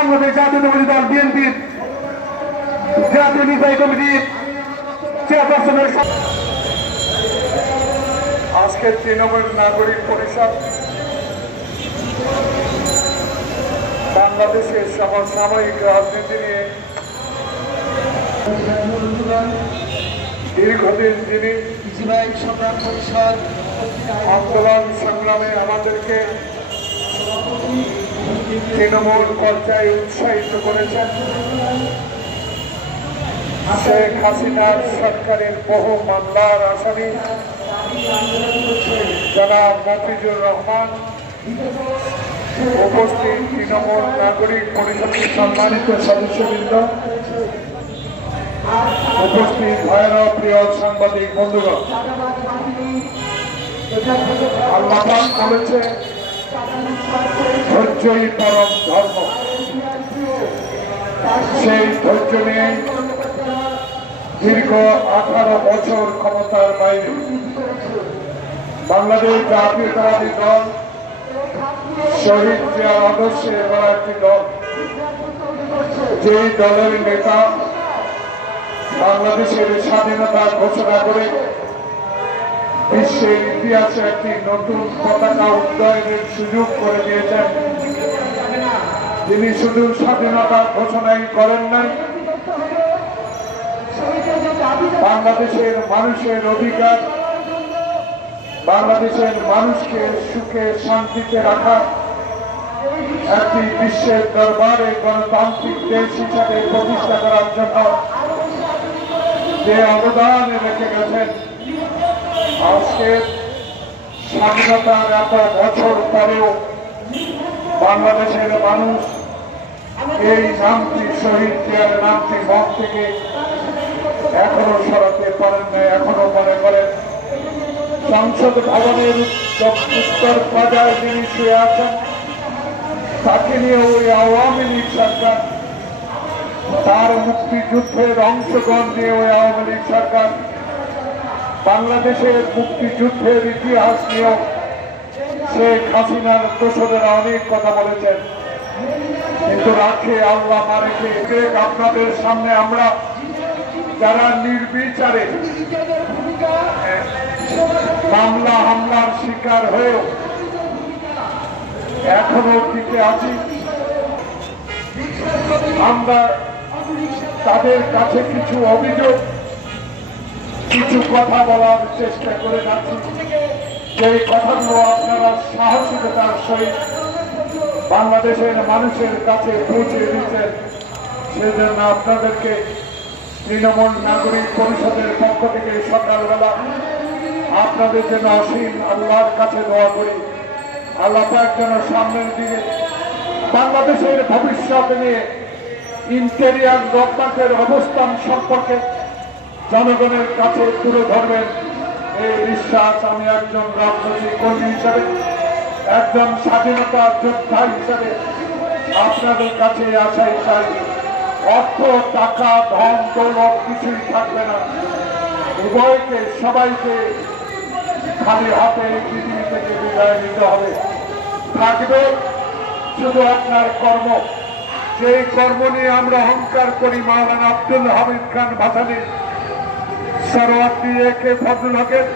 বাংলাদেশ জাতীয়তাবাদী দল বিএনপির জাতীয় নির্বাহী কমিটির চেয়ারপারসনের স- আজকে তৃণমূল নাগরিক পরিষদ বাংলাদেশের সমসাময়িক রাজনীতি নিয়ে দীর্ঘদিন যিনি কৃষিবাহী সংগ্রাম পরিষদ আন্দোলন সংগ্রামে আমাদেরকে তৃণমূল পর্যায়ে উৎসাহিত করেছেন। শেখ হাসিনার সরকারের বহু মামলার আসামি। জনাব মফিজুর রহমান উপস্থিত তৃণমূল নাগরিক পরিষদের সম্মানিত সদস্যবৃন্দ। উপস্থিত ভয়ানক প্রিয় সাংবাদিক বন্ধুগণ। আল্লাহ বলেছে ধৈর্যই পরম ধর্ম। সেই ধৈর্য নিয়ে দীর্ঘ আঠারো বছর ক্ষমতার বাইরে বাংলাদেশ জাতীয়তাবাদী দল, শহীদ জিয়ার আদর্শে এবার একটি দল। যেই দলের নেতা বাংলাদেশের স্বাধীনতা ঘোষণা করে বিশ্বের ইতিহাসে একটি নতুন পতাকা উন্নয়নের সুযোগ করে দিয়েছেন। তিনি শুধু স্বাধীনতা ঘোষণাই করেন নাই। বাংলাদেশের মানুষের অধিকার, বাংলাদেশের মানুষকে সুখে শান্তিতে রাখা একটি বিশ্বের দরবারে গণতান্ত্রিক দেশ হিসাবে প্রতিষ্ঠা করার জন্য যে অবদান রেখে গেছেন। আজকে স্বাধীনতার এত বছর পরেও বাংলাদেশের মানুষ এই নামটি শহীদ জিয়ার নামটি মন থেকে এখনও সরাতে পারেন না এখনও মনে করেন। সংসদ ভবনের উত্তর বাজার যিনি শুয়ে আছেন, তাকে নিয়ে ওই আওয়ামী লীগ সরকার, তার মুক্তিযুদ্ধের অংশগ্রহণ নিয়ে ওই আওয়ামী লীগ সরকার বাংলাদেশের মুক্তিযুদ্ধের ইতিহাস নিয়েও শেখ হাসিনার দোষরেরা অনেক কথা বলেছেন। কিন্তু রাখে আল্লাহ আপনাদের সামনে আমরা যারা নির্বিচারে মামলা হামলার শিকার হয়েও এখনও টিকে আছি, আমরা তাদের কাছে কিছু অভিযোগ কিছু কথা বলার চেষ্টা করে যাচ্ছি। সেই কথাগুলো আপনারা সাহসিকতার সহিত বাংলাদেশের মানুষের কাছে পৌঁছে দিচ্ছেন, সেজন্য আপনাদেরকে তৃণমূল নাগরিক পরিষদের পক্ষ থেকে সকালবেলা আপনাদের জন্য অসীম আল্লাহর কাছে দোয়া করি। আল্লাহ যেন সামনের দিকে বাংলাদেশের ভবিষ্যৎ নিয়ে ইন্টেরিয়ার রোডম্যাপের অবস্থান সম্পর্কে জনগণের কাছে তুলে ধরবেন এই বিশ্বাস আমি একজন রাজনৈতিক কর্মী হিসাবে, একজন স্বাধীনতা যোদ্ধা হিসাবে আপনাদের কাছে আশাই চাই। অর্থ, টাকা, ধন, দৌলত কিছুই থাকবে না। উভয়কে, সবাইকে খালি হাতে পৃথিবী থেকে বিদায় নিতে হবে। থাকবে শুধু আপনার কর্ম। সেই কর্ম নিয়ে আমরা অহংকার করি মাওলানা আব্দুল হামিদ খান ভাসানি সরওয়ার্দী একে হকের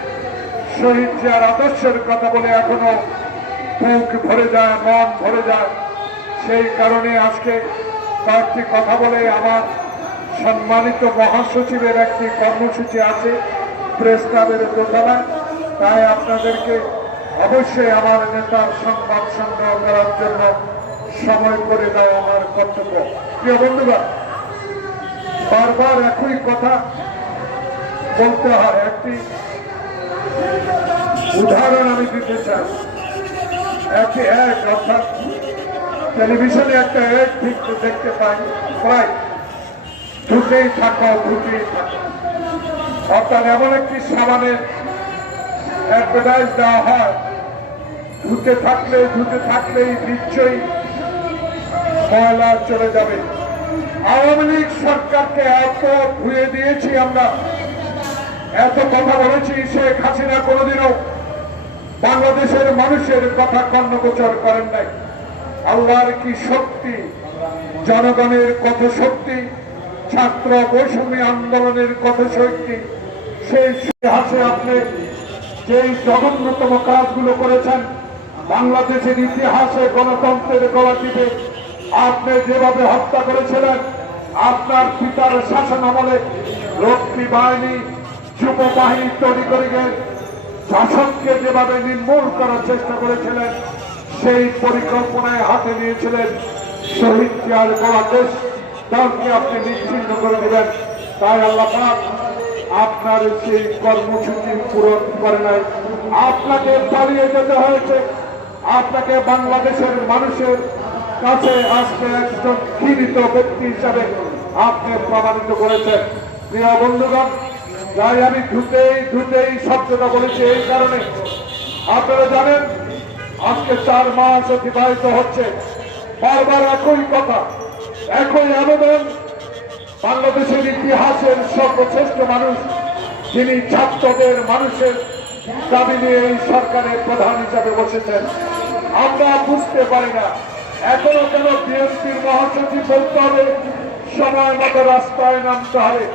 শহীদ জিয়ার আদর্শের কথা বলে এখনও বুক ভরে যায়, মন ভরে যায়। সেই কারণে আজকে কয়েকটি কথা বলে আমার সম্মানিত মহাসচিবের একটি কর্মসূচি আছে, প্রেস ক্লাবের দোতলায়। তাই আপনাদেরকে অবশ্যই আমার নেতার সংবাদ সংগ্রহ করার জন্য সময় করে দেওয়া আমার কর্তব্য। প্রিয় বন্ধুগণ, বারবার একই কথা বলতে হয় একটি উদাহরণ আমি দিতে চাই। একটি এক অর্থাৎ টেলিভিশনে একটা এক ঠিক দেখতে পাই, প্রায় ধুতেই থাকো ধুতেই থাকো। অর্থাৎ এমন একটি সাবানের অ্যাডভার্টাইজ দেওয়া হয় ধুতে থাকলে ধুতে থাকলেই নিশ্চয়ই ময়লা চলে যাবে। আওয়ামী লীগ সরকারকে এত ধুয়ে দিয়েছি আমরা। এত কথা বলেছি, শেখ হাসিনা কোনোদিনও বাংলাদেশের মানুষের কথা কর্ণগোচর করেন নাই। আল্লাহর কি শক্তি? জনগণের কত শক্তি? ছাত্র বৈষম্য আন্দোলনের কত শক্তি? সেই ইতিহাসে আপনি যেই জঘন্যতম কাজগুলো করেছেন, বাংলাদেশের ইতিহাসে গণতন্ত্রের গলা টিপে আপনি যেভাবে হত্যা করেছিলেন, আপনার পিতার শাসন আমলে রক্ষী বাহিনী যুব বাহিনী তৈরি করে শাসককে যেভাবে নির্মূল করার চেষ্টা করেছিলেন, সেই পরিকল্পনায় হাতে নিয়েছিলেন শহীদ জিয়ার গড়া দেশ দলকে আপনি নিশ্চিন্ন করে দিবেন তাই আল্লাহ আপনার সেই কর্মসূচি পূরণ করে নাই। আপনাকে পালিয়ে যেতে হয়েছে। আপনাকে বাংলাদেশের মানুষের কাছে আসতে একজন ব্যক্তি হিসাবে আপনি প্রমাণিত করেছেন। প্রিয় বন্ধুগণ তাই আমি ধুতেই ধুতেই শব্দটা বলেছি এই কারণে। আপনারা জানেন, আজকে চার মাস অতিবাহিত হচ্ছে। বারবার একই কথা, একই আবেদন। বাংলাদেশের ইতিহাসের সর্বশ্রেষ্ঠ মানুষ, যিনি ছাত্রদের মানুষের দাবি নিয়ে এই সরকারের প্রধান হিসাবে বসেছেন। আমরা বুঝতে পারি না, এখনও কেন বিএনপির মহাসচিব বলতে হবে, সময় মতো রাস্তায় নামতে হবে।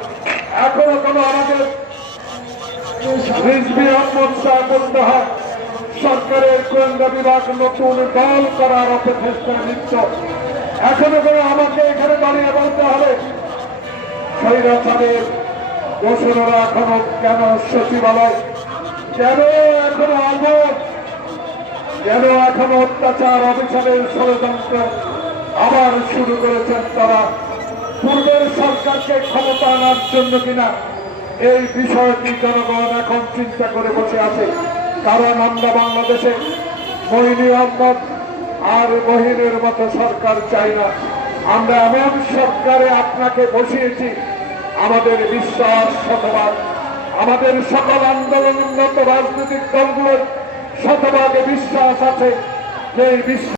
এখনও কেন আমাদের রিজভি আহমদ শাহ বলতে হয় সরকারের গোয়েন্দা বিভাগ নতুন দল করার অপচেষ্টায় লিপ্ত। এখনও করে আমাকে এখানে দাঁড়িয়ে বলতে হবে? স্বৈরাচারের দোসরেরা এখনও কেন সচিবালয়? কেন এখনও আগুন কেন এখনও অত্যাচার অবিচারের ষড়যন্ত্র আবার শুরু করেছেন সরকারকে ক্ষমতা আনার জন্য কিনা, এই বিষয়টি জনগণ এখন চিন্তা করে বসে আছে? কারণ আমরা বাংলাদেশে মহিনী আহমদ আর মহিনের মতো সরকার চাই না। আমরা এমন সরকারে আপনাকে বসিয়েছি, আমাদের বিশ্বাস, শতভাগ। আমাদের সকল আন্দোলন উন্নত রাজনৈতিক দলগুলোর শতভাগে বিশ্বাস আছে, যে বিশ্বাস